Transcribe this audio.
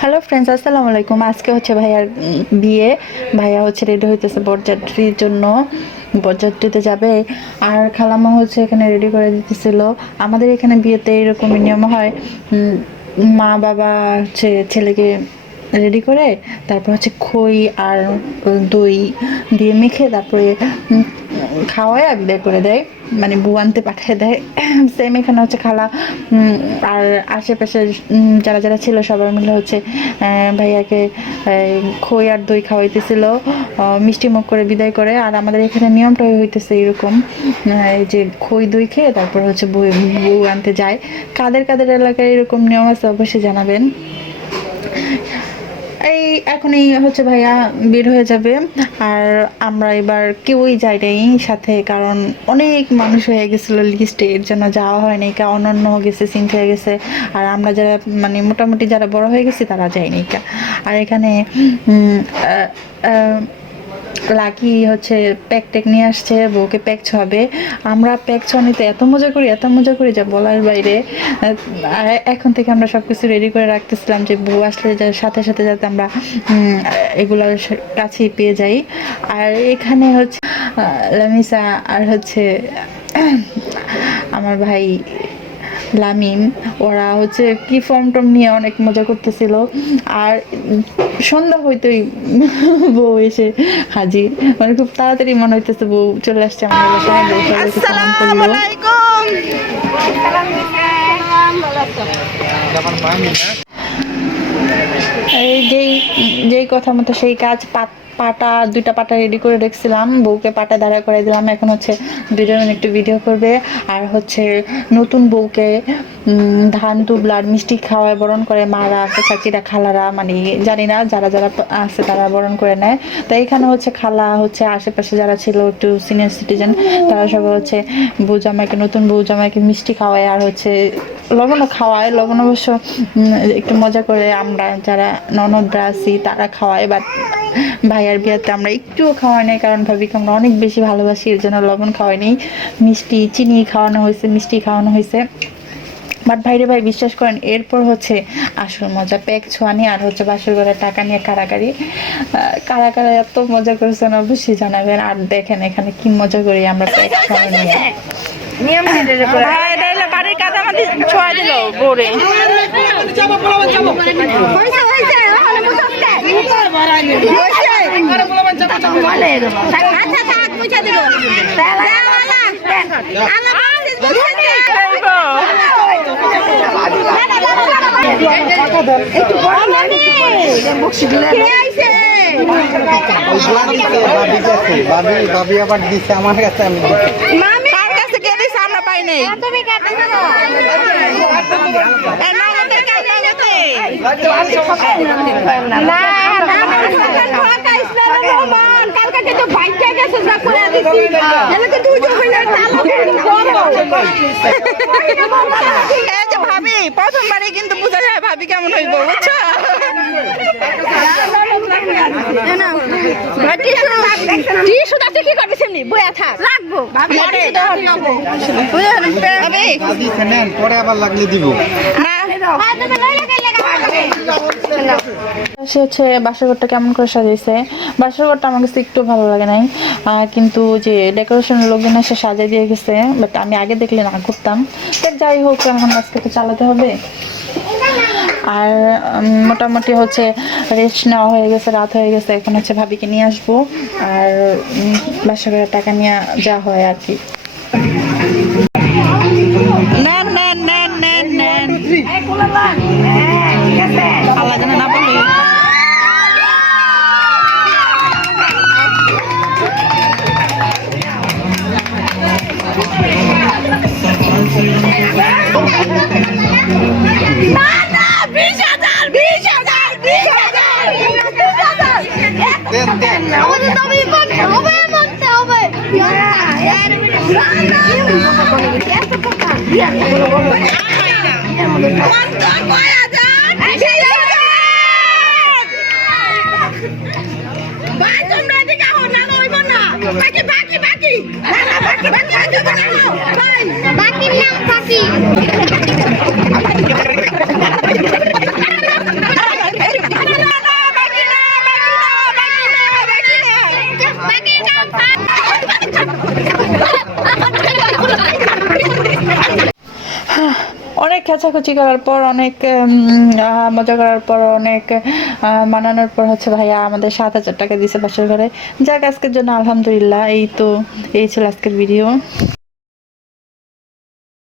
Hello friends, আসসালামু আলাইকুম। আজকে হচ্ছে ভাইয়ার বিয়ে। ভাইয়া হচ্ছে রেডি হইতেছে বরযাত্রীর জন্য, বরযাত্রীতে যাবে। আর খালাম্মা হচ্ছে এখানে রেডি করে দিতেছিল। আমাদের এখানে বিয়েতে এরকম নিয়ম হয়, মা বাবা হচ্ছে ছেলেকে রেডি করে তারপর হচ্ছে খই আর দই দিয়ে মেখে তারপরে খাওয়ায় বিদায় করে দেয়, মানে বউ আনতে পাঠিয়ে দেয়। সেম এখানে হচ্ছে খালা আর আশেপাশে যারা যারা ছিল সবাই মিলে হচ্ছে ভাইয়াকে খই আর দই খাওয়াইতেছিল, মিষ্টি মুখ করে বিদায় করে। আর আমাদের এখানে নিয়মটা হইতেছে এরকম, এই যে খই দই খেয়ে তারপর হচ্ছে বউ আনতে যায়। কাদের কাদের এলাকায় এরকম নিয়ম আছে অবশ্যই জানাবেন। এই এখনই হচ্ছে ভাইয়া বের হয়ে যাবে, আর আমরা এবার কেউই যাই নাই সাথে, কারণ অনেক মানুষ হয়ে গেছিলো লিস্টে, এর জন্য যাওয়া হয়নি। কা অনন্য গেছে, সিনথ হয়ে গেছে। আর আমরা যারা মানে মোটামুটি যারা বড় হয়ে গেছি তারা যায়নি কা। আর এখানে লাকি হচ্ছে প্যাক টেক নিয়ে আসছে, বউকে প্যাক ছোয়াবে। আমরা প্যাক ছোয়ানিতে এত মজা করি যা বলার বাইরে। এখন থেকে আমরা সব কিছু রেডি করে রাখতেছিলাম যে বউ আসলে সাথে সাথে যাতে আমরা এগুলোর কাছেই পেয়ে যাই। আর এখানে হচ্ছে লামিসা আর হচ্ছে আমার ভাই লামিম, ওরা হচ্ছে কি ফর্ম টম নিয়ে অনেক মজা করতেছিল। আর সন্ধ্যা হইতেই বউ এসে হাজির, মানে খুব তাড়াতাড়ি মনে হইতেছে বউ চলে আসছে আমাদের বাসায়। বউ সবাইকে সালাম করলো। এই যেই কথা মতো সেই কাজ। দুইটা পাটা রেডি করে রেখেছিলাম, বউকে পাটা দাঁড়া করে দিলাম। এখন হচ্ছে দুজন একটু ভিডিও করবে। আর হচ্ছে নতুন বউকে ধান দুবলার মিষ্টি খাওয়ায় বরণ করে মারা, চাচিরা, খালারা, মানে জানি না, যারা যারা আছে তারা বরণ করে নেয়। তো এখানে হচ্ছে খালা হচ্ছে আশেপাশে যারা ছিল একটু সিনিয়র সিটিজেন, তারা সবাই হচ্ছে নতুন বউ জামাইকে মিষ্টি খাওয়ায় আর হচ্ছে লবণও খাওয়ায়। লবণ অবশ্য একটু মজা করে আমরা যারা ননদরা আছি তারা খাওয়ায়, বাট ভাইয়ার বিয়েতে আমরা একটুও খাওয়াই নাই, কারণ ভাবিকে আমরা অনেক বেশি ভালোবাসি, এর জন্য লবণ খাওয়াই নেই। চিনি খাওয়ানো হয়েছে, মিষ্টি খাওয়ানো হয়েছে। বাট ভাইরে ভাই বিশ্বাস করেন, এরপর হচ্ছে আসল মজা, প্যাক ছোয়ানি আর হচ্ছে বাসর ঘরের টাকা নিয়ে কারাকারি। কারা এত মজা করেছেন অবশ্যই জানাবেন। আর দেখেন এখানে কি মজা করি আমরা প্যাক ছোয়ানো নিয়ে। বাড়ির কাজ আমাদের ছোঁয়া দিল বোরে। ভাবি আবার দিচ্ছে আমার কাছে, আমি কার কাছে কে দিছে আমরা পাই নাই। ভাবি প্রথমবারে কিন্তু বুঝা যায় ভাবি কেমন হইব, বুঝছো? পরে আবার লাগলে দিব। সে হচ্ছে বাসরঘরটা কেমন করে সাজাইছে। বাসরঘরটা আমার কাছে একটু ভালো লাগে নাই, কিন্তু যে ডেকোরেশনের লোকজন এসে সাজিয়ে দিয়ে গেছে, বাট আমি আগে দেখলে না করতাম। যাই হোক, এখন আজকে তো চালাতে হবে। আর মোটামুটি হচ্ছে রেস্ট নেওয়া হয়ে গেছে, রাত হয়ে গেছে। এখন হচ্ছে ভাবিকে নিয়ে আসবো আর বাসরঘরের টাকা নিয়ে যা হয় আর কি। আল্লাহ জানে না বলি। ভাই তোমরা এদিকে আও না হইব না বাকি বাকি বাকি না না বাকি বাকি আগে বানাও ভাই বাকির নাম বাকি অনেক খেঁচাখুচি করার পর অনেক মজা করার পর অনেক মানানোর পর হচ্ছে ভাইয়া আমাদের 7,000 টাকা দিয়েছে বাসার ঘরে। যাক আজকের জন্য আলহামদুলিল্লাহ। এই ছিল আজকের ভিডিও।